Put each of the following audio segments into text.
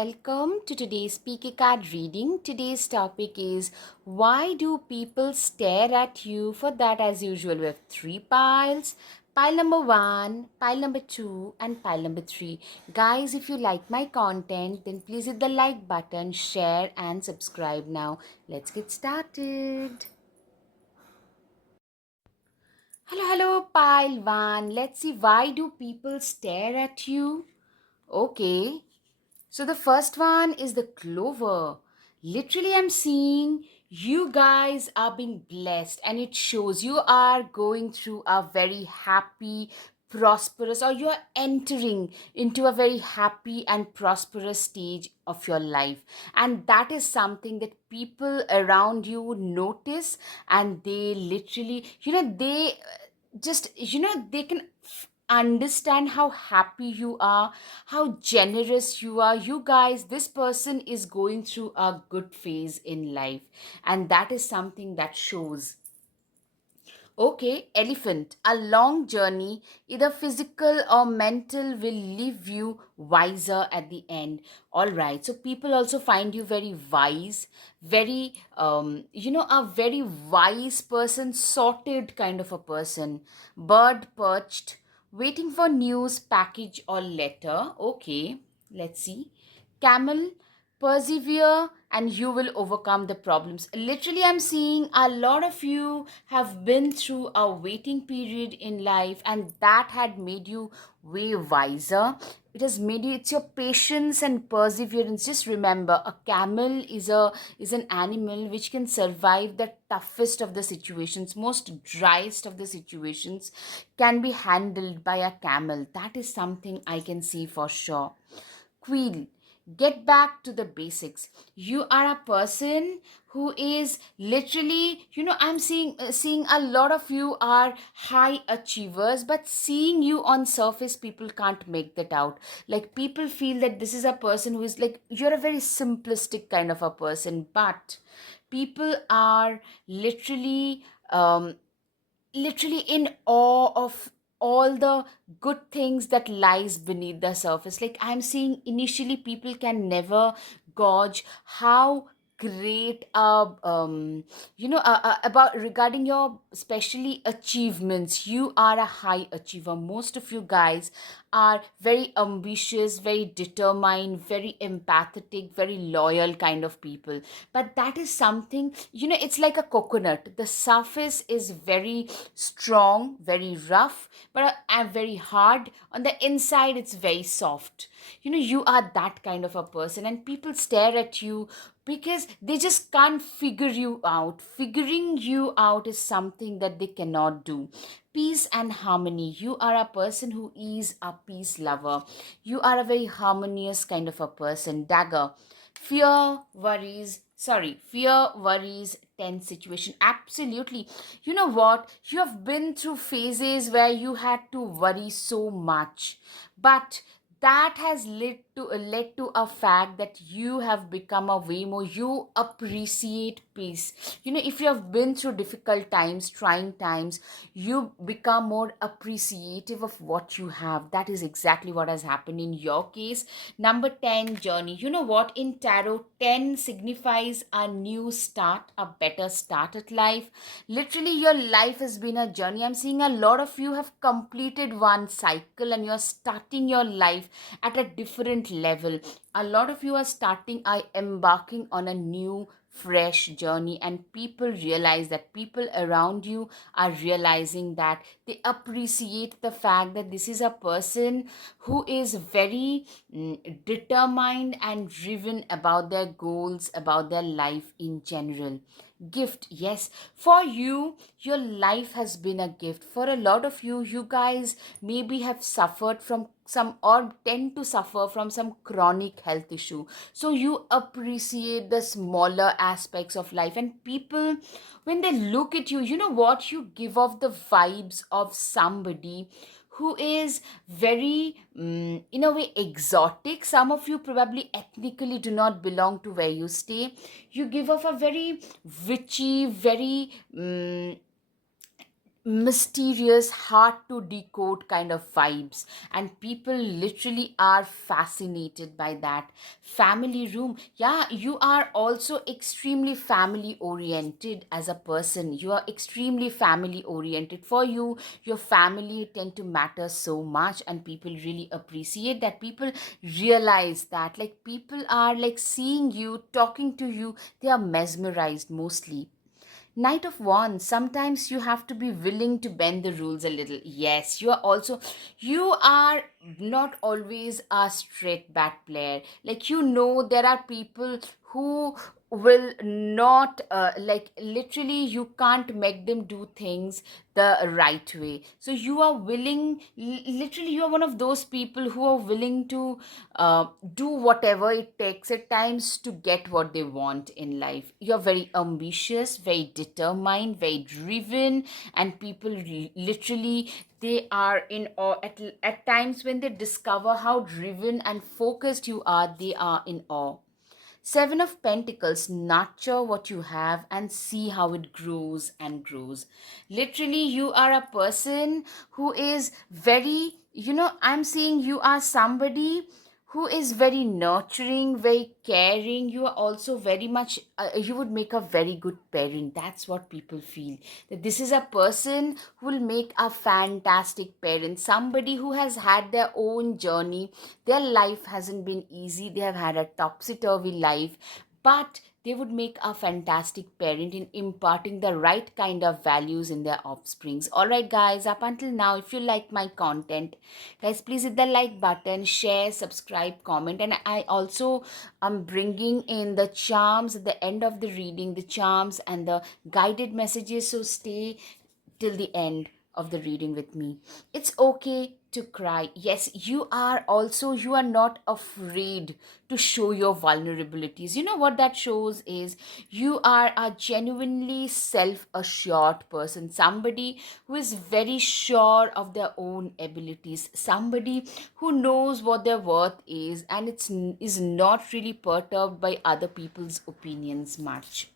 welcome to today's Speaker Card reading. Today's topic is why do people stare at you? For that, as usual, we have three piles. Pile number one, pile number two, and pile number three. Guys, if you like my content, then please hit the like button, share, and subscribe now. Let's get started. Hello, pile one. Let's see why do people stare at you? Okay. So the first one is the clover. Literally, I'm seeing you guys are being blessed, and it shows you are going through a very happy, prosperous, or you are entering into a very happy and prosperous stage of your life. And that is something that people around you notice, and they literally, they can understand how happy you are, how generous you are. You guys, this person is going through a good phase in life, and that is something that shows. Okay, elephant. A long journey, either physical or mental, will leave you wiser at the end. All right. So people also find you very wise, very, a very wise person, sorted kind of a person. Bird perched, waiting for news, package, or letter. Okay, let's see. Camel, persevere and you will overcome the problems. Literally, I'm seeing a lot of you have been through a waiting period in life, and that had made you way wiser. It has made you, it's your patience and perseverance. Just remember, a camel is an animal which can survive the toughest of the situations, most driest of the situations can be handled by a camel. That is something I can see for sure. Queen, get back to the basics. You are a person who is literally, I'm seeing a lot of you are high achievers, but seeing you on surface, people can't make that out. Like, people feel that this is a person who is like, you're a very simplistic kind of a person, but people are literally in awe of all the good things that lies beneath the surface. Like, I'm seeing initially people can never gauge how great about regarding your especially achievements. You are a high achiever. Most of you guys are very ambitious, very determined, very empathetic, very loyal kind of people. But that is something, it's like a coconut. The surface is very strong, very rough, but very hard. On the inside, it's very soft. You are that kind of a person, and people stare at you because they just can't figure you out. Figuring you out is something that they cannot do. Peace and harmony. You are a person who is a peace lover. You are a very harmonious kind of a person. Dagger. Fear, worries, tense situation. Absolutely. You know what? You have been through phases where you had to worry so much. But that has led to a fact that you have become a way more, you appreciate peace. If you have been through difficult times, trying times, you become more appreciative of what you have. That is exactly what has happened in your case. Number 10, journey. You know what? In tarot, 10 signifies a new start, a better start at life. Literally, your life has been a journey. I'm seeing a lot of you have completed one cycle and you're starting your life at a different level. A lot of you are embarking on a new fresh journey, and people realize that, people around you are realizing that, they appreciate the fact that this is a person who is very determined and driven about their goals, about their life in general. Gift, yes, for you, your life has been a gift. For a lot of you, you guys maybe have suffered from some, or tend to suffer from some chronic health issue. So you appreciate the smaller aspects of life, and people, when they look at you, you know what, you give off the vibes of somebody who is very, in a way, exotic. Some of you probably ethnically do not belong to where you stay. You give off a very witchy, very mysterious, hard to decode kind of vibes, and people literally are fascinated by that. Family room, yeah, you are also extremely family oriented as a person. You are extremely family oriented. For you, your family tend to matter so much, and people really appreciate that. People realize that, like, people are like seeing you, talking to you, they are mesmerized mostly. Knight of Wands, sometimes you have to be willing to bend the rules a little. Yes, you are not always a straight bat player. Like, there are people who will not, like, literally, you can't make them do things the right way. So you are willing, literally, you are one of those people who are willing to do whatever it takes at times to get what they want in life. You're very ambitious, very determined, very driven, and people literally, they are in awe at times when they discover how driven and focused you are. They are in awe. Seven of Pentacles, nurture what you have and see how it grows and grows. Literally, you are a person who is very, I'm seeing you are somebody who is very nurturing, very caring. You are also very much, you would make a very good parent. That's what people feel. That this is a person who will make a fantastic parent. Somebody who has had their own journey. Their life hasn't been easy. They have had a topsy-turvy life, but they would make a fantastic parent in imparting the right kind of values in their offsprings. All right, guys, up until now, if you like my content, guys, please hit the like button, share, subscribe, comment. And I also am bringing in the charms at the end of the reading, the charms and the guided messages. So stay till the end of the reading with me. It's okay to cry. Yes, you are not afraid to show your vulnerabilities. You know what that shows is you are a genuinely self assured person, somebody who is very sure of their own abilities, somebody who knows what their worth is, and is not really perturbed by other people's opinions much.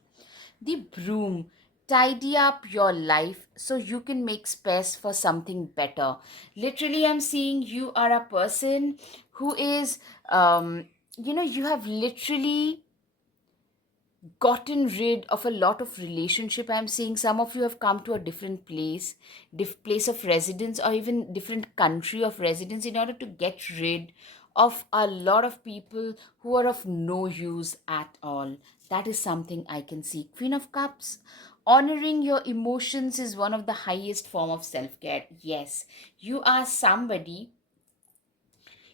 The broom, tidy up your life so you can make space for something better. Literally, I'm seeing you are a person who is, you have literally gotten rid of a lot of relationship. I'm seeing some of you have come to a different place of residence, or even different country of residence, in order to get rid of a lot of people who are of no use at all. That is something I can see. Queen of Cups, honoring your emotions is one of the highest form of self-care. Yes, you are somebody,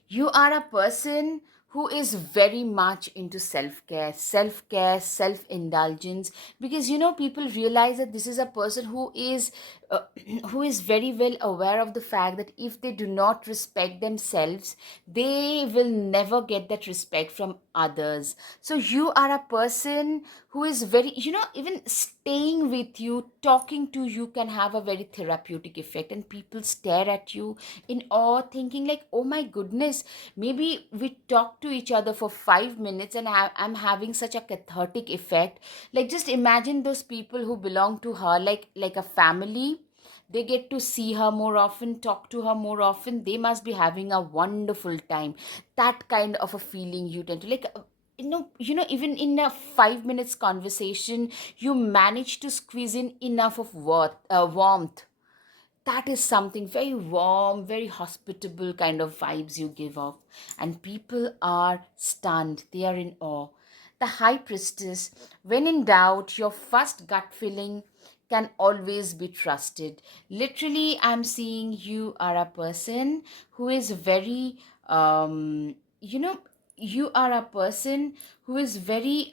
you are a person who is very much into self-indulgence, because people realize that this is a person who is uh, who is very well aware of the fact that if they do not respect themselves, they will never get that respect from others. So you are a person who is very, even staying with you, talking to you can have a very therapeutic effect, and people stare at you in awe, thinking like, oh my goodness, maybe we talk to each other for 5 minutes and I'm having such a cathartic effect. Like, just imagine those people who belong to her like a family. They get to see her more often, talk to her more often. They must be having a wonderful time. That kind of a feeling you tend to like. Even in a 5 minutes conversation, you manage to squeeze in enough of warmth. That is something very warm, very hospitable kind of vibes you give off. And people are stunned, they are in awe. The High Priestess, when in doubt, your first gut feeling can always be trusted. Literally, I'm seeing you are a person who is very, you are a person who is very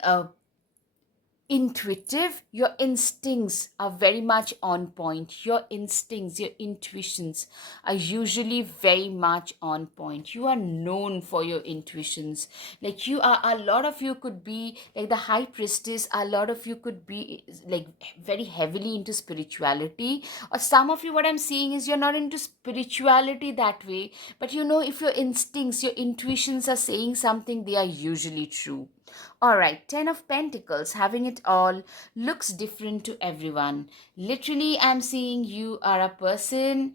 intuitive. Your instincts are very much on point. Your instincts, your intuitions are usually very much on point. You are known for your intuitions. Like, you are, a lot of you could be like the High Priestess. A lot of you could be like very heavily into spirituality, or some of you, what I'm seeing is you're not into spirituality that way, but if your instincts, your intuitions are saying something, they are usually true. All right, 10 of Pentacles, having it all, looks different to everyone. Literally, I'm seeing you are a person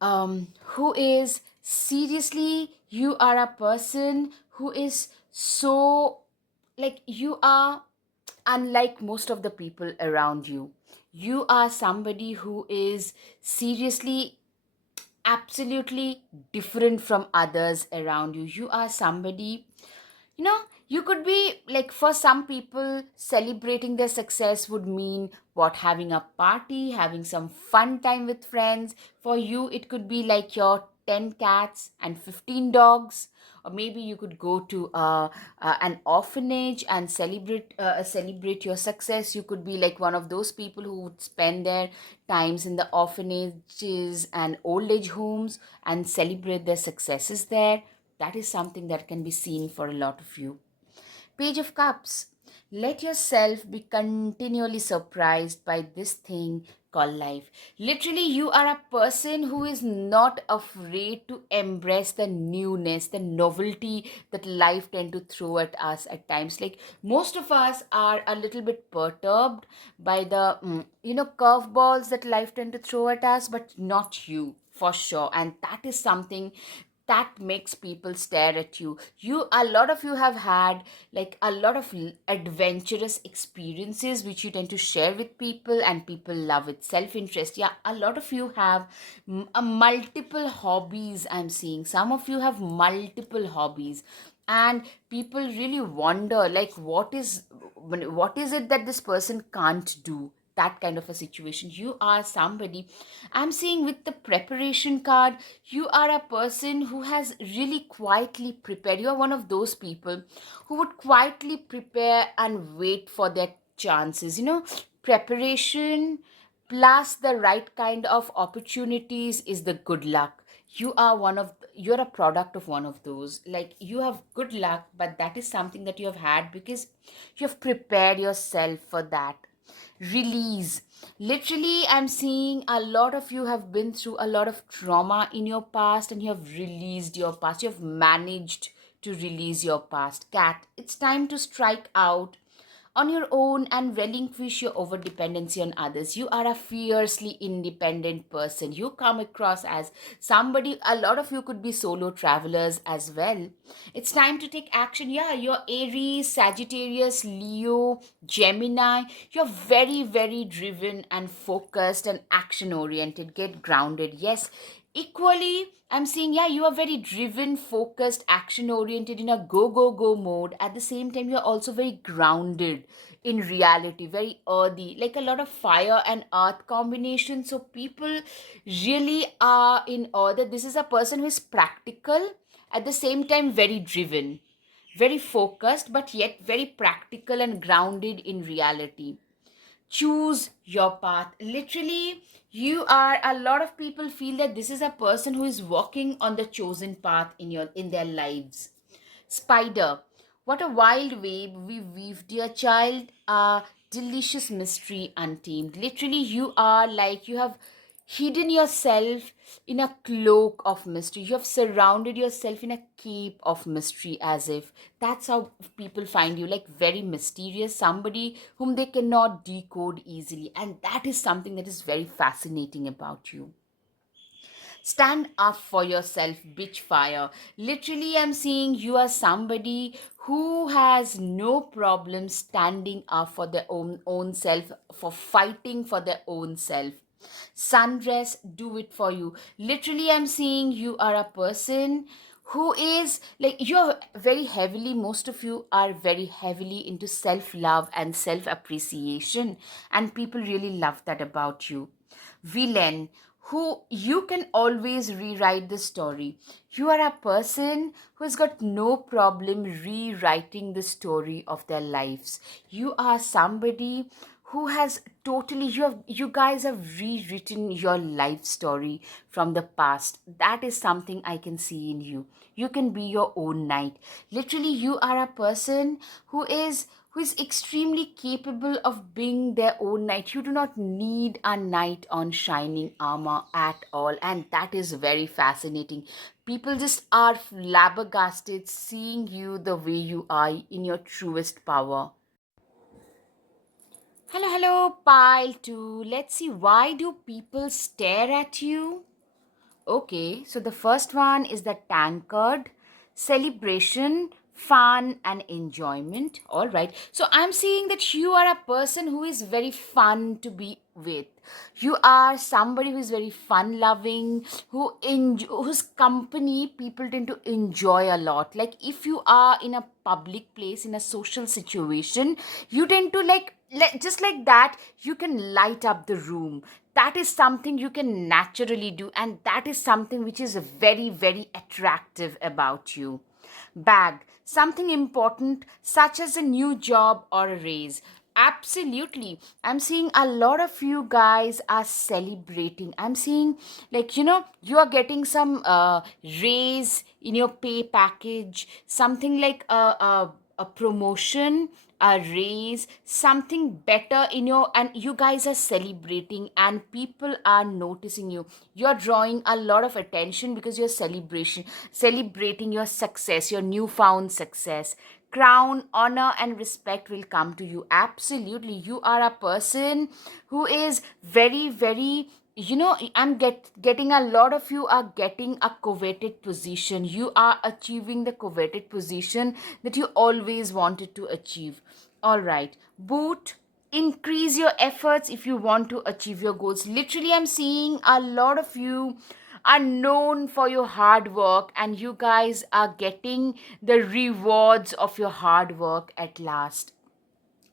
who is seriously, you are a person who is so, like, you are unlike most of the people around you. You are somebody who is seriously absolutely different from others around you. You are somebody, you could be like, for some people, celebrating their success would mean what, having a party, having some fun time with friends. For you, it could be like your 10 cats and 15 dogs. Or maybe you could go to an orphanage and celebrate your success. You could be like one of those people who would spend their times in the orphanages and old age homes and celebrate their successes there. That is something that can be seen for a lot of you. Page of Cups. Let yourself be continually surprised by this thing called life. Literally, you are a person who is not afraid to embrace the newness, the novelty that life tend to throw at us at times. Like, most of us are a little bit perturbed by the curveballs that life tend to throw at us, but not you, for sure. And that is something that makes people stare at you. A lot of you have had like a lot of adventurous experiences which you tend to share with people, and people love it. Self interest, yeah, a lot of you have multiple hobbies. I'm seeing some of you have multiple hobbies, and people really wonder, like, what is it that this person can't do. That kind of a situation. You are somebody, I'm seeing, with the preparation card, you are a person who has really quietly prepared. You are one of those people who would quietly prepare and wait for their chances. Preparation plus the right kind of opportunities is the good luck. You're a product of one of those. Like, you have good luck, but that is something that you have had because you have prepared yourself for that. Release. Literally, I'm seeing a lot of you have been through a lot of trauma in your past, and you have released your past. You have managed to release your past. Cat, it's time to strike out on your own and relinquish your over dependency on others. You are a fiercely independent person. You come across as somebody, a lot of you could be solo travelers as well. It's time to take action. Yeah, you're Aries, Sagittarius, Leo, Gemini. You're very, very driven and focused and action oriented. Get grounded. Yes, equally, I'm seeing, yeah, you are very driven, focused, action oriented, in a go go go mode. At the same time, you're also very grounded in reality, very earthy, like a lot of fire and earth combination. So people really are in awe that this is a person who is practical, at the same time very driven, very focused, but yet very practical and grounded in reality. Choose your path. Literally, you are, a lot of people feel that this is a person who is walking on the chosen path in their lives. Spider, what a wild web we weave, dear child. A delicious mystery untamed. Literally, you are like, you have hidden yourself in a cloak of mystery. You have surrounded yourself in a cape of mystery, as if that's how people find you, like very mysterious, somebody whom they cannot decode easily. And that is something that is very fascinating about you. Stand up for yourself, bitch fire. Literally, I'm seeing you are somebody who has no problem standing up for their own self, for fighting for their own self. Sundress, do it for you. Literally, I'm seeing you are a person who is like, you're very heavily, most of you are very heavily into self love and self appreciation, and people really love that about you. Villain, who you can always rewrite the story. You are a person who has got no problem rewriting the story of their lives. You are somebody who has totally, you guys have rewritten your life story from the past. That is something I can see in you. You can be your own knight. Literally, you are a person who is extremely capable of being their own knight. You do not need a knight on shining armor at all, and that is very fascinating. People just are flabbergasted seeing you the way you are in your truest power. Hello, hello, pile 2. Let's see, why do people stare at you? Okay, so the first one is the tankard, celebration, fun, and enjoyment. All right. So I'm seeing that you are a person who is very fun to be with. You are somebody who is very fun loving, whose company people tend to enjoy a lot. Like if you are in a public place, in a social situation, you tend to just like that, you can light up the room. That is something you can naturally do, and that is something which is very, very attractive about you. Bag, something important such as a new job or a raise. Absolutely. I'm seeing a lot of you guys are celebrating. I'm seeing, you are getting some raise in your pay package, something like a promotion, a raise, something better in your, and you guys are celebrating and people are noticing you. You're drawing a lot of attention because you're celebrating your success, your newfound success. Crown, honor, and respect will come to you. Absolutely. You are a person who is very, very, getting a lot of you are getting a coveted position. You are achieving the coveted position that you always wanted to achieve. All right. Boot, increase your efforts if you want to achieve your goals. Literally, I'm seeing a lot of you are known for your hard work, and you guys are getting the rewards of your hard work at last,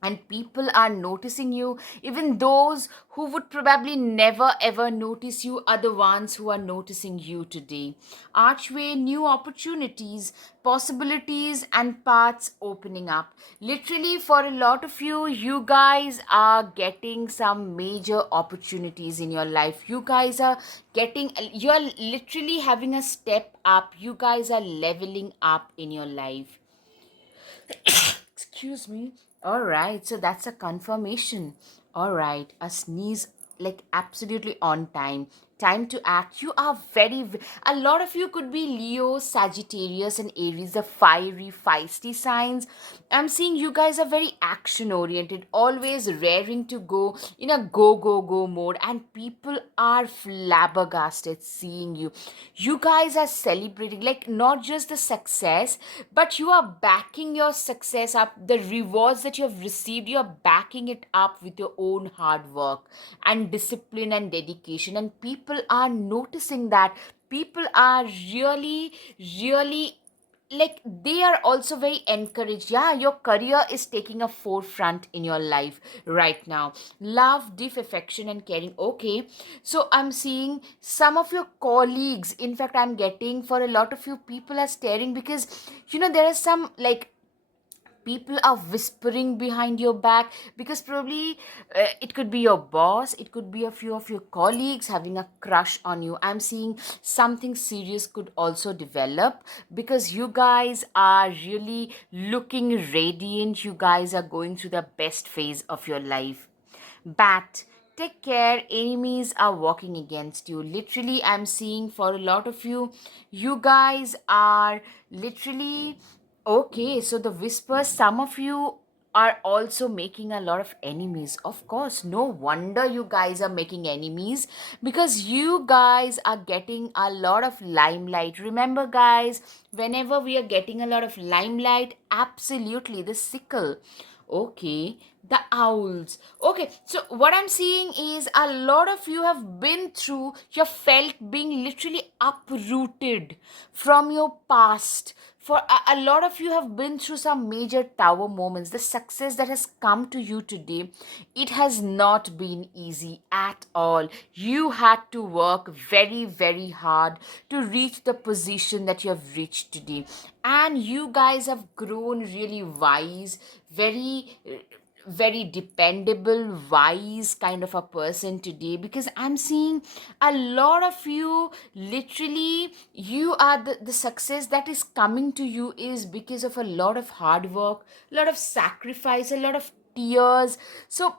and people are noticing you. Even those who would probably never ever notice you are the ones who are noticing you today. Archway, new opportunities, possibilities, and paths opening up. Literally, for a lot of you, you guys are getting some major opportunities in your life. You guys are you're literally having a step up. You guys are leveling up in your life. Excuse me. All right, so that's a confirmation. All right, a sneeze like absolutely on time. Time to act. You are a lot of you could be Leo, Sagittarius, and Aries, the fiery, feisty signs. I'm seeing you guys are very action oriented, always raring to go in a go, go, go mode, and people are flabbergasted seeing you. You guys are celebrating, like, not just the success, but you are backing your success up. The rewards that you have received, you are backing it up with your own hard work and discipline and dedication, and people are noticing that. People are really, really, like, they are also very encouraged. Yeah, your career is taking a forefront in your life right now. Love, deep affection, and caring. Okay, so I'm seeing some of your colleagues, in fact, I'm getting, for a lot of you, people are staring because there are some, like, people are whispering behind your back, because probably it could be your boss, it could be a few of your colleagues having a crush on you. I'm seeing something serious could also develop, because you guys are really looking radiant. You guys are going through the best phase of your life. Bat, take care, enemies are walking against you. Literally, I'm seeing, for a lot of you, you guys are literally, okay, so the whispers, some of you are also making a lot of enemies. Of course, no wonder you guys are making enemies, because you guys are getting a lot of limelight. Remember, guys, whenever we are getting a lot of limelight, absolutely, the sickle. Okay, the owls. Okay, so what I'm seeing is a lot of you have been through, you have felt being literally uprooted from your past. For a lot of you have been through some major tower moments. The success that has come to you today, it has not been easy at all. You had to work very, very hard to reach the position that you have reached today. And you guys have grown really wise, very very dependable, wise kind of a person today, because I'm seeing a lot of you, literally, you are the success that is coming to you is because of a lot of hard work, a lot of sacrifice, a lot of tears. So,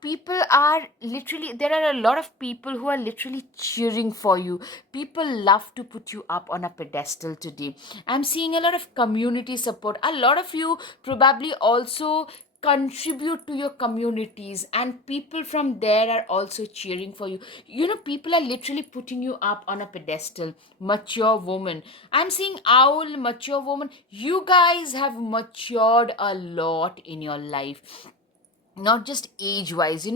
people are literally, there are a lot of people who are literally cheering for you. People love to put you up on a pedestal today. I'm seeing a lot of community support. A lot of you probably also contribute to your communities, and people from there are also cheering for you. People are literally putting you up on a pedestal. Mature woman, I'm seeing owl, mature woman, you guys have matured a lot in your life, not just age wise,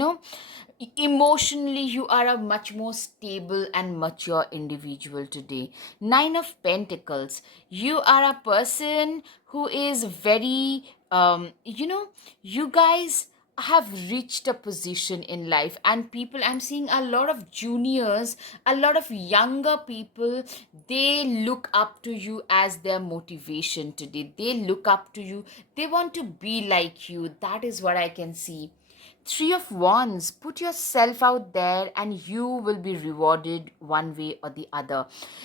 emotionally you are a much more stable and mature individual today. Nine of Pentacles, you are a person who is very you guys have reached a position in life, and people, I'm seeing a lot of juniors, a lot of younger people, they look up to you as their motivation today. They look up to you, they want to be like you. That is what I can see. Three of Wands, put yourself out there and you will be rewarded one way or the other.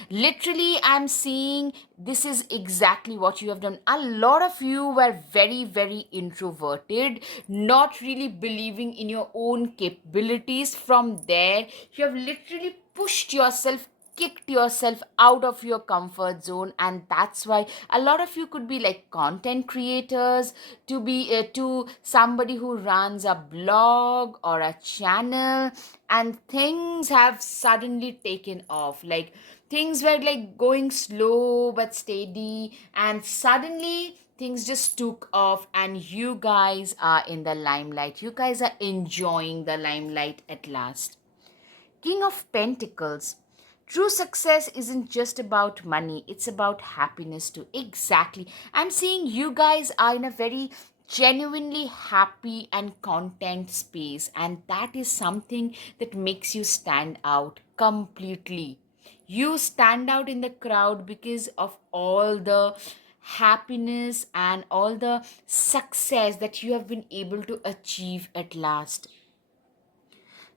Literally, I'm seeing this is exactly what you have done. A lot of you were very, very introverted, not really believing in your own capabilities. From there, you have literally pushed yourself, kicked yourself out of your comfort zone, and that's why a lot of you could be like content creators, to be to somebody who runs a blog or a channel, and things have suddenly taken off. Like, things were like going slow but steady, and suddenly things just took off, and you guys are in the limelight. You guys are enjoying the limelight at last. King of Pentacles. True success isn't just about money, it's about happiness too. Exactly. I'm seeing you guys are in a very genuinely happy and content space, and that is something that makes you stand out completely. You stand out in the crowd because of all the happiness and all the success that you have been able to achieve at last.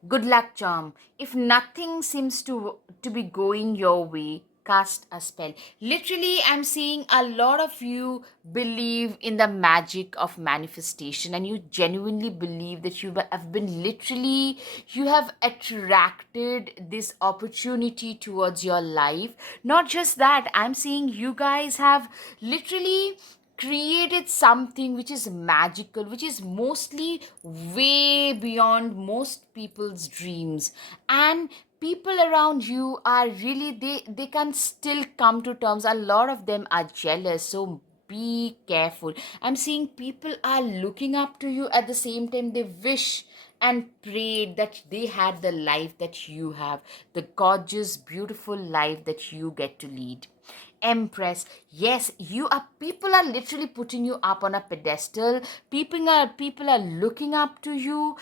Good luck charm. If nothing seems to be going your way, cast a spell. Literally, I'm seeing a lot of you believe in the magic of manifestation, and you genuinely believe that you have been literally, you have attracted this opportunity towards your life. Not just that, I'm seeing you guys have literally created something which is magical, which is mostly way beyond most people's dreams. And people around you are really, they can still come to terms. A lot of them are jealous, so be careful. I'm seeing people are looking up to you, at the same time they wish and pray that they had the life that you have, the gorgeous beautiful life that you get to lead. Empress, yes, you are, people are literally putting you up on a pedestal. People are looking up to you.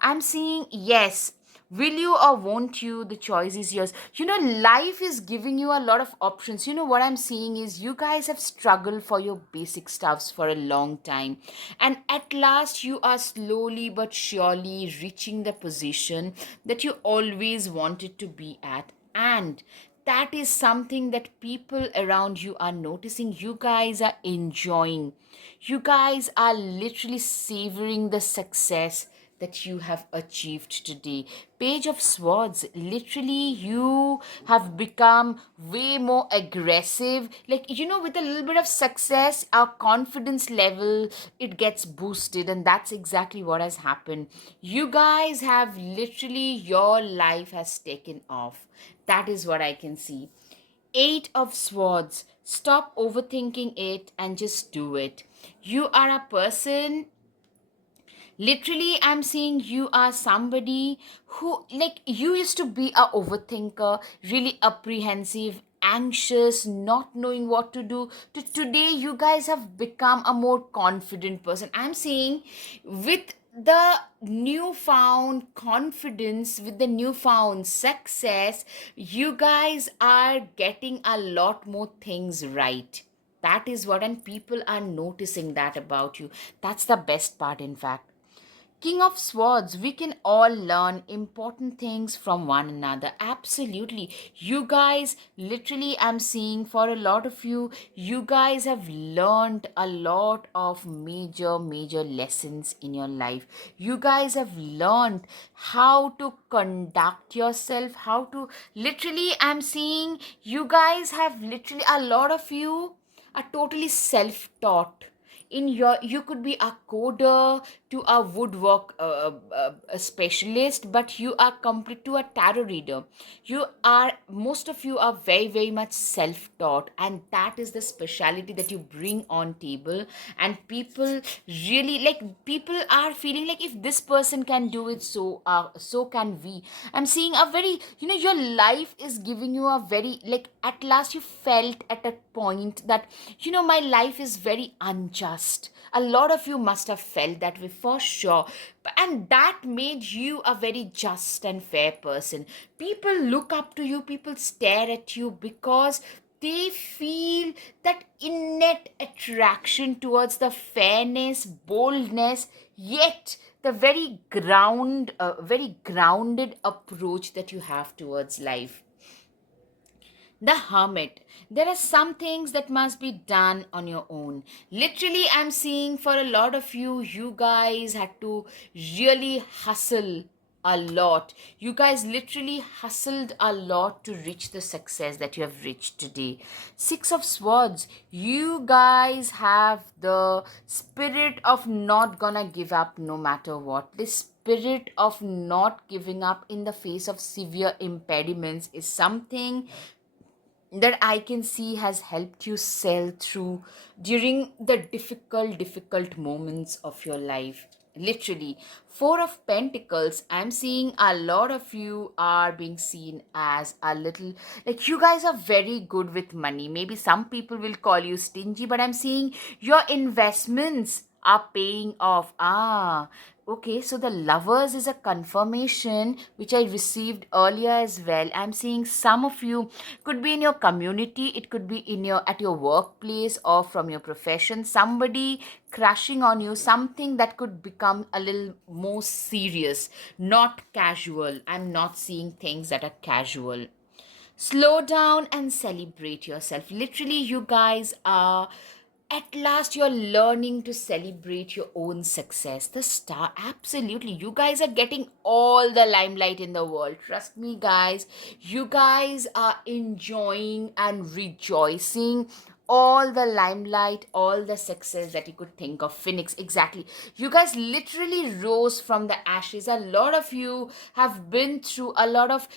I'm seeing, yes, will you or won't you, the choice is yours. Life is giving you a lot of options. What I'm seeing is you guys have struggled for your basic stuffs for a long time, and at last you are slowly but surely reaching the position that you always wanted to be at. And that is something that people around you are noticing. You guys are enjoying, you guys are literally savoring the success that you have achieved today. Page of Swords, literally you have become way more aggressive. Like, with a little bit of success, our confidence level, it gets boosted, and that's exactly what has happened. You guys have literally, your life has taken off. That is what I can see. Eight of Swords, stop overthinking it and just do it. You are a person, literally, I'm seeing you are somebody who, like, you used to be a overthinker, really apprehensive, anxious, not knowing what to do. Today you guys have become a more confident person. I'm seeing, with the newfound confidence, with the newfound success, you guys are getting a lot more things right. That is what, and people are noticing that about you. That's the best part, in fact. King of Swords, we can all learn important things from one another. Absolutely. You guys, literally, I'm seeing for a lot of you, you guys have learned a lot of major lessons in your life. You guys have learned how to conduct yourself, how to, literally, I'm seeing you guys have literally, a lot of you are totally self taught. In your, you could be a coder to a woodwork a specialist, but you are complete to a tarot reader. You are, most of you are very much self taught, and that is the speciality that you bring on table. And people really, like, people are feeling like if this person can do it, so can we. I'm seeing a very, your life is giving you a very, like, at last you felt at a point that, my life is very unjust. A lot of you must have felt that way for sure. And that made you a very just and fair person. People look up to you, people stare at you because they feel that innate attraction towards the fairness, boldness, yet the very grounded approach that you have towards life. The Hermit. There are some things that must be done on your own. Literally, I'm seeing for a lot of you, you guys had to really hustle a lot. You guys literally hustled a lot to reach the success that you have reached today. Six of Swords. You guys have the spirit of not gonna give up no matter what. This spirit of not giving up in the face of severe impediments is something that I can see has helped you sail through during the difficult moments of your life. Literally, Four of Pentacles, I'm seeing a lot of you are being seen as a little, like, you guys are very good with money. Maybe some people will call you stingy, but I'm seeing your investments are paying off. Okay, so the Lovers is a confirmation which I received earlier as well. I'm seeing some of you could be in your community, it could be in your, at your workplace or from your profession, somebody crushing on you, something that could become a little more serious, not casual. I'm not seeing things that are casual. Slow down and celebrate yourself. Literally, you guys are, at last you're learning to celebrate your own success. The Star, absolutely, you guys are getting all the limelight in the world. Trust me, guys, you guys are enjoying and rejoicing all the limelight, all the success that you could think of. Phoenix, exactly, you guys literally rose from the ashes. A lot of you have been through a lot of,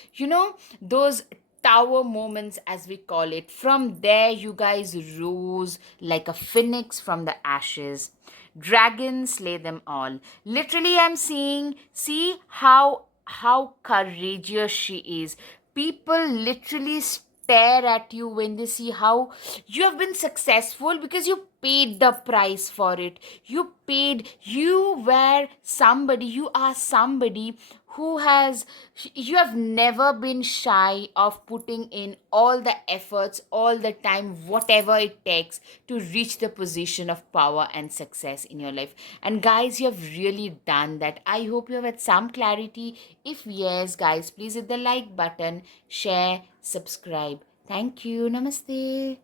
those tower moments, as we call it. From there, you guys rose like a phoenix from the ashes. Dragons slay them all. Literally, I'm seeing, see how courageous she is. People literally stare at you when they see how you have been successful, because you paid the price for it. You paid, you were somebody, you are somebody who has, you have never been shy of putting in all the efforts, all the time, whatever it takes to reach the position of power and success in your life. And guys, you have really done that. I hope you have had some clarity. If yes, guys, please hit the like button, share, subscribe. Thank you. Namaste.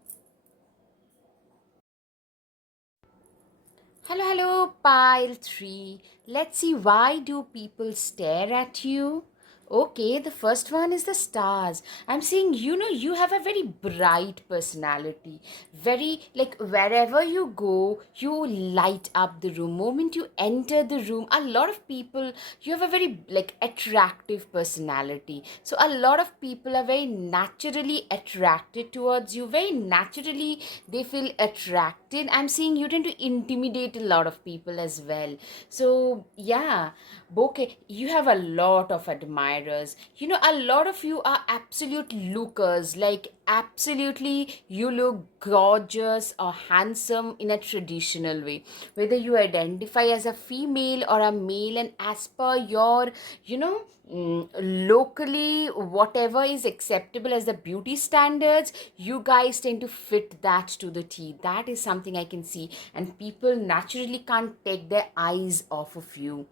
Hello, pile 3. Let's see, why do people stare at you? Okay, the first one is the stars. I'm saying, you have a very bright personality. Very, like, wherever you go, you light up the room. Moment you enter the room, a lot of people, you have a very, like, attractive personality. So a lot of people are very naturally attracted towards you. Very naturally, they feel attracted. I'm seeing you tend to intimidate a lot of people as well. So yeah, bouquet, you have a lot of admirers, admirers. A lot of you are absolute lookers, like absolutely you look gorgeous or handsome in a traditional way. Whether you identify as a female or a male, and as per your, you know, locally, whatever is acceptable as the beauty standards, you guys tend to fit that to the T. That is something I can see, and people naturally can't take their eyes off of you.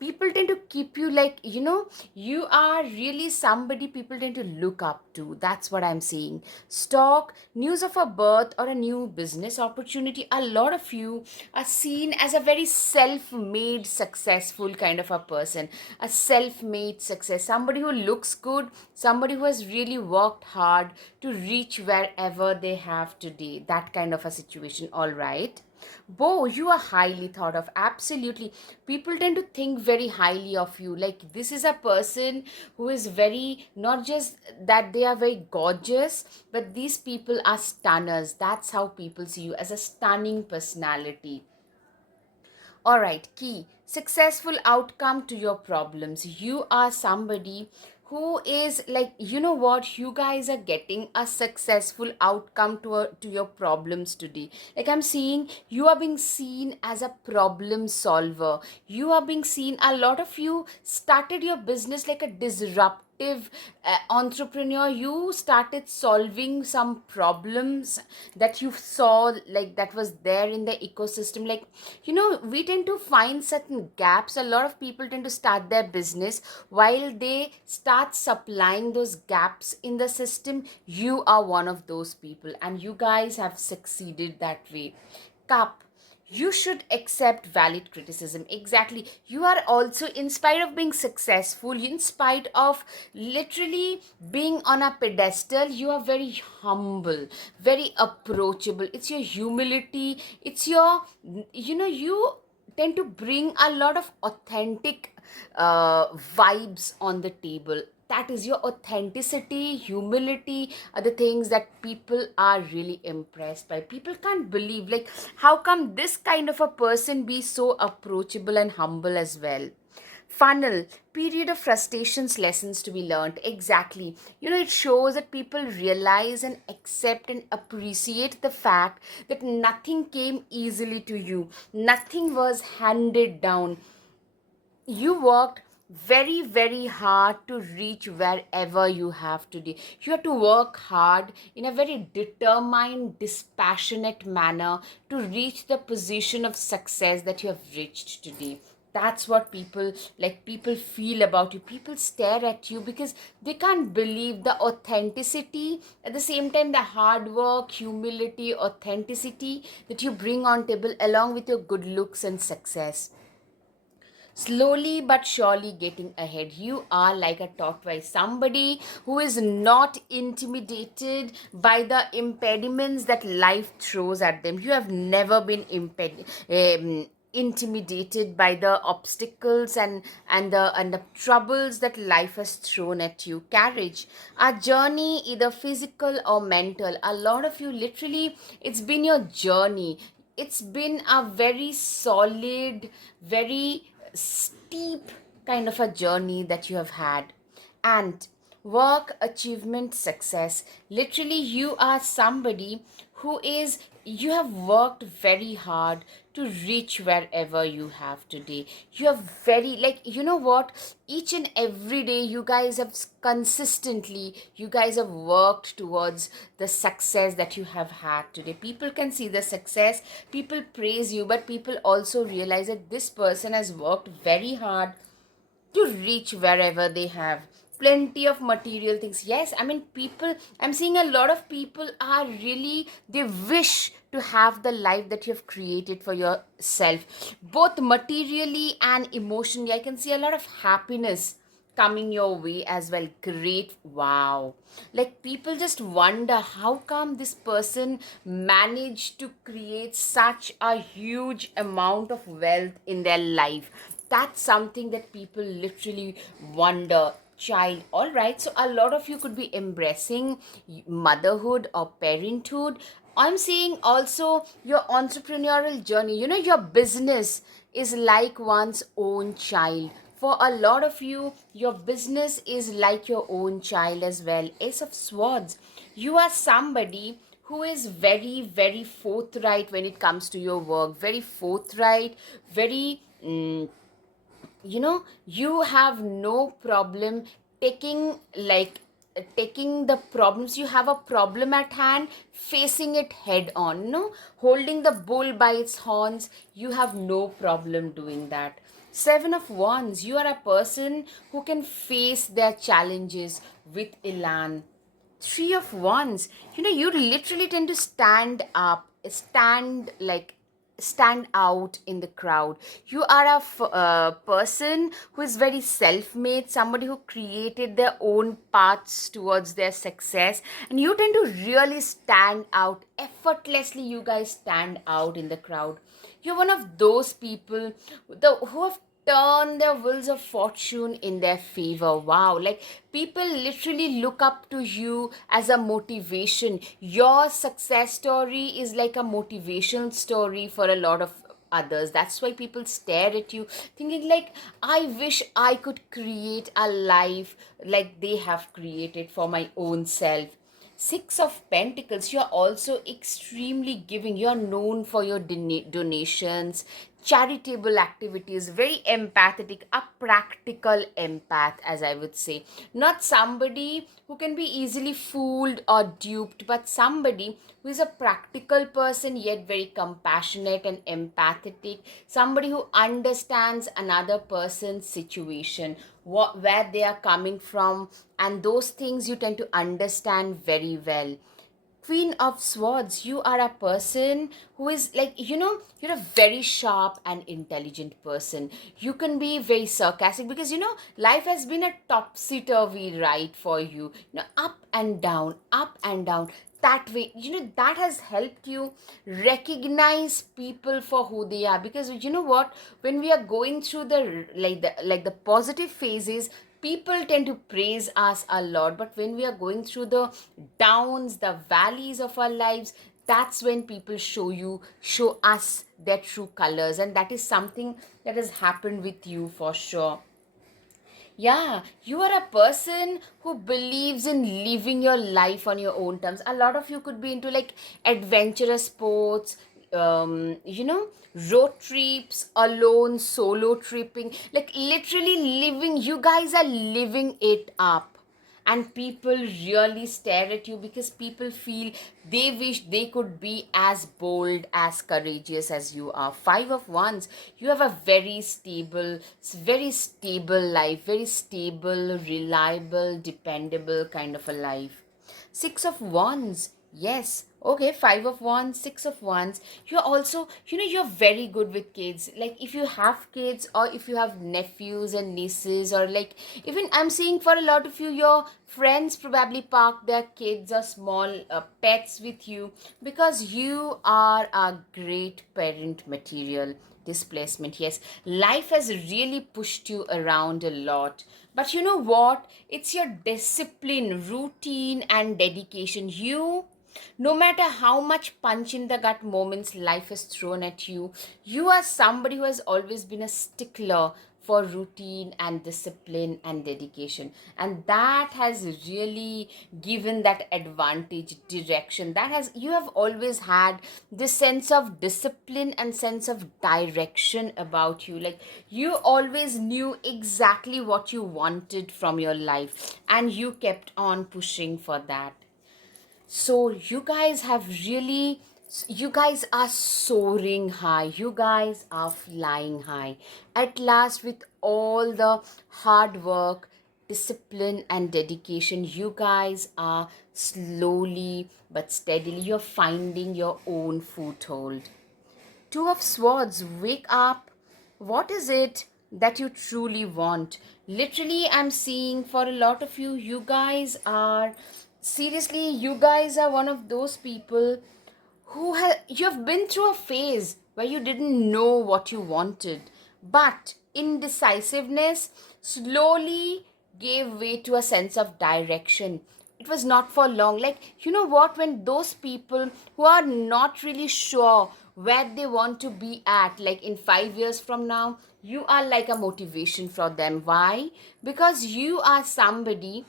People tend to keep you, like, you are really somebody people tend to look up to. That's what I'm seeing. Stock news of a birth or a new business opportunity, a lot of you are seen as a very self-made successful kind of a person. A self-made success, somebody who looks good, somebody who has really worked hard to reach wherever they have today. That kind of a situation. All right. Bo, you are highly thought of. Absolutely. People tend to think very highly of you. Like, this is a person who is very, not just that they are very gorgeous, but these people are stunners. That's how people see you, as a stunning personality. All right, key successful outcome to your problems. You are somebody who is like, you guys are getting a successful outcome to your problems today. Like, I'm seeing you are being seen as a problem solver. You are being seen, a lot of you started your business like a disruptive entrepreneur. You started solving some problems that you saw, like, that was there in the ecosystem. Like, we tend to find certain gaps. A lot of people tend to start their business while they start supplying those gaps in the system. You are one of those people, and you guys have succeeded that way. Cup, you should accept valid criticism. Exactly. You are also, in spite of being successful, in spite of literally being on a pedestal, you are very humble, very approachable. It's your humility, it's your, you tend to bring a lot of authentic vibes on the table. That is your authenticity, humility are the things that people are really impressed by. People can't believe, like, how come this kind of a person be so approachable and humble as well. Funnel, period of frustrations, lessons to be learned. Exactly. It shows that people realize and accept and appreciate the fact that nothing came easily to you, nothing was handed down. You worked very, very hard to reach wherever you have today. You have to work hard in a very determined, dispassionate manner to reach the position of success that you have reached today. That's what people feel about you. People stare at you because they can't believe the authenticity, at the same time the hard work, humility, authenticity that you bring on table, along with your good looks and success. Slowly but surely getting ahead. You are like a tortoise, somebody who is not intimidated by the impediments that life throws at them. You have never been intimidated by the obstacles and the troubles that life has thrown at you. Courage, a journey, either physical or mental. A lot of you, literally, it's been your journey. It's been a very solid, very steep kind of a journey that you have had. And work, achievement, success, literally you are somebody who is, you have worked very hard to reach wherever you have today. You have very, like, each and every day you guys have consistently, you guys have worked towards the success that you have had today. People can see the success, people praise you, but people also realize that this person has worked very hard to reach wherever they have. Plenty of material things. Yes, I mean, people, I'm seeing a lot of people are really, they wish to have the life that you have created for yourself, both materially and emotionally. I can see a lot of happiness coming your way as well. Great. Wow. Like, people just wonder how come this person managed to create such a huge amount of wealth in their life. That's something that people literally wonder. Child. All right, so a lot of you could be embracing motherhood or parenthood. I'm seeing also your entrepreneurial journey. Your business is like one's own child. For a lot of you, your business is like your own child as well. Ace of Swords, you are somebody who is very, very forthright when it comes to your work, very forthright, very you have no problem taking like taking the problems. You have a problem at hand, facing it head on, no, holding the bull by its horns. You have no problem doing that. Seven of Wands, you are a person who can face their challenges with elan. Three of Wands, you literally tend to stand out in the crowd. You are a person who is very self-made, somebody who created their own paths towards their success, and you tend to really stand out effortlessly. You guys stand out in the crowd. You're one of those people who have turn their wheels of fortune in their favor. Wow, like people literally look up to you as a motivation. Your success story is like a motivational story for a lot of others. That's why people stare at you thinking like, I wish I could create a life like they have created for my own self. Six of Pentacles, you're also extremely giving. You're known for your donations, charitable activities, very empathetic, a practical empath, as I would say. Not somebody who can be easily fooled or duped, but somebody who is a practical person yet very compassionate and empathetic. Somebody who understands another person's situation, where they are coming from, and those things you tend to understand very well. Queen of Swords, you are a person who is like, you're a very sharp and intelligent person. You can be very sarcastic because, life has been a topsy-turvy ride for you, up and down, up and down. That way, that has helped you recognize people for who they are. Because you know what, when we are going through the positive phases, people tend to praise us a lot, but when we are going through the downs, the valleys of our lives, that's when people show us their true colors. And that is something that has happened with you for sure. Yeah, you are a person who believes in living your life on your own terms. A lot of you could be into like adventurous sports, road trips, alone, solo tripping, like literally living. You guys are living it up, and people really stare at you because people feel they wish they could be as bold, as courageous as you are. Five of Wands, you have a very stable life, very stable, reliable, dependable kind of a life. Six of Wands, yes, okay. Five of Wands, Six of Wands, you're also, you're very good with kids. Like if you have kids, or if you have nephews and nieces, or like even I'm seeing for a lot of you, your friends probably park their kids or small pets with you, because you are a great parent material. Displacement, yes, life has really pushed you around a lot, but you know what, it's your discipline, routine, and dedication. No matter how much punch in the gut moments life has thrown at you, you are somebody who has always been a stickler for routine and discipline and dedication. And that has really given that advantage, direction. You have always had this sense of discipline and sense of direction about you. Like you always knew exactly what you wanted from your life, and you kept on pushing for that. So you guys are soaring high. You guys are flying high. At last, with all the hard work, discipline, and dedication, you guys are slowly but steadily, you're finding your own foothold. Two of Swords, wake up. What is it that you truly want? Literally, I'm seeing for a lot of you, you guys are one of those people you've been through a phase where you didn't know what you wanted, but indecisiveness slowly gave way to a sense of direction. it was not for long. Like, you know what, when those people who are not really sure where they want to be at, like in 5 years from now, you are like a motivation for them. Why? Because you are somebody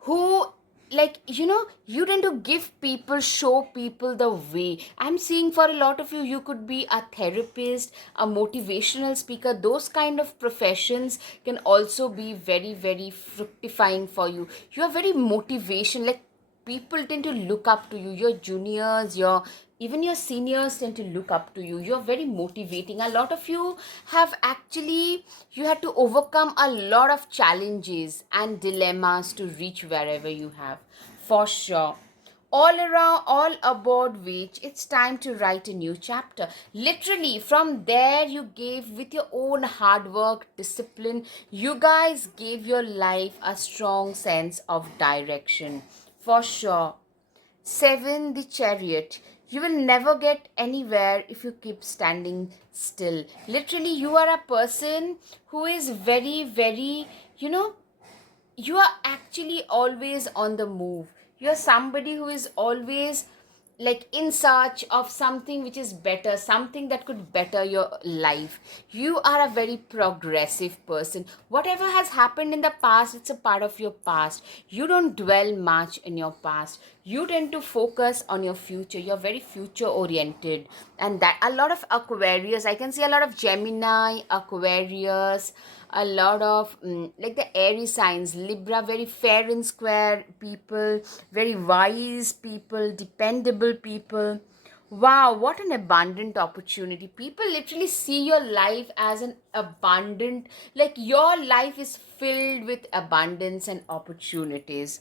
who, like, you tend to give people, show people the way. I'm seeing for a lot of you, you could be a therapist, a motivational speaker. Those kind of professions can also be very, very fructifying for you. You are very motivation, like people tend to look up to you. Your juniors, your even your seniors tend to look up to you. You're very motivating. A lot of you have actually, you had to overcome a lot of challenges and dilemmas to reach wherever you have, for sure. All around, all aboard which it's time to write a new chapter. Literally, from there you gave with your own hard work, discipline, you guys gave your life a strong sense of direction, for sure. 7, the chariot. You will never get anywhere if you keep standing still. Literally, you are a person who is very, very, you know, you are actually always on the move. You're somebody who is always like in search of something which is better, something that could better your life. You are a very progressive person. Whatever has happened in the past, it's a part of your past. You don't dwell much in your past. You tend to focus on your future. You're very future oriented. And that a lot of Aquarius, I can see a lot of Gemini, Aquarius, a lot of like the airy signs, Libra, very fair and square people, very wise people, dependable people. Wow, what an abundant opportunity. People literally see your life as an abundant, like your life is filled with abundance and opportunities.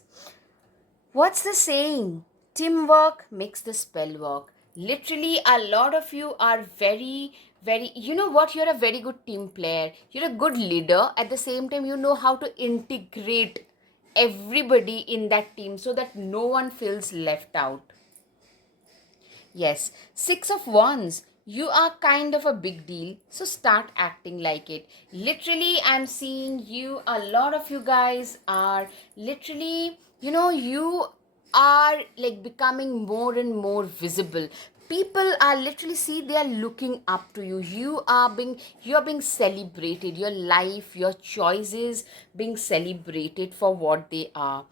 What's the saying? Teamwork makes the spell work. Literally, a lot of you are very, very, you know what? You're a very good team player. You're a good leader. At the same time, you know how to integrate everybody in that team so that no one feels left out. Yes, 6 of Wands. You are kind of a big deal, so start acting like it. Literally, I'm seeing you, a lot of you guys are literally, you are like becoming more and more visible. People are literally, see, they are looking up to you. You are being celebrated. Your life, your choices being celebrated for what they are.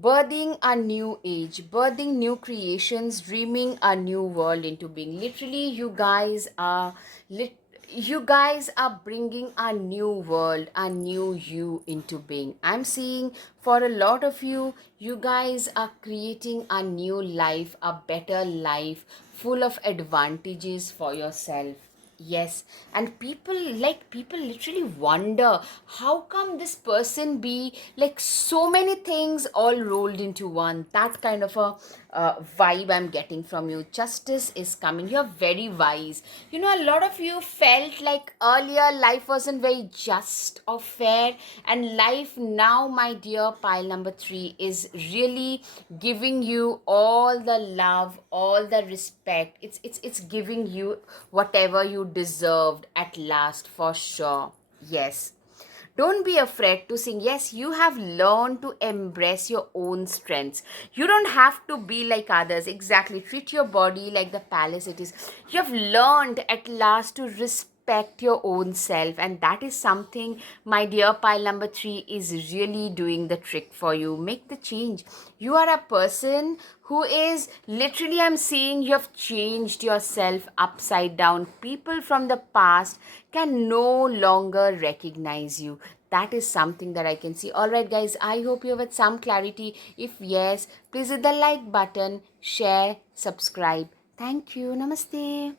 Birthing a new age, birthing new creations, dreaming a new world into being. Literally, you guys are bringing a new world, a new you into being. I'm seeing for a lot of you, you guys are creating a new life, a better life, full of advantages for yourself. Yes, and people literally wonder how come this person be like so many things all rolled into one. That kind of a vibe I'm getting from you. Justice is coming. You're very wise. A lot of you felt like earlier life wasn't very just or fair, and life now, my dear pile number 3, is really giving you all the love, all the respect. It's giving you whatever you deserved at last, for sure. Yes. Don't be afraid to sing. Yes, you have learned to embrace your own strengths. You don't have to be like others. Exactly. Treat your body like the palace it is. You have learned at last to respect your own self, and that is something, my dear pile number 3, is really doing the trick for you. Make the change. You are a person who is literally, I'm seeing you have changed yourself upside down. People from the past can no longer recognize you. That is something that I can see. All right, guys, I hope you have had some clarity. If yes, please hit the like button, share, subscribe. Thank you. Namaste.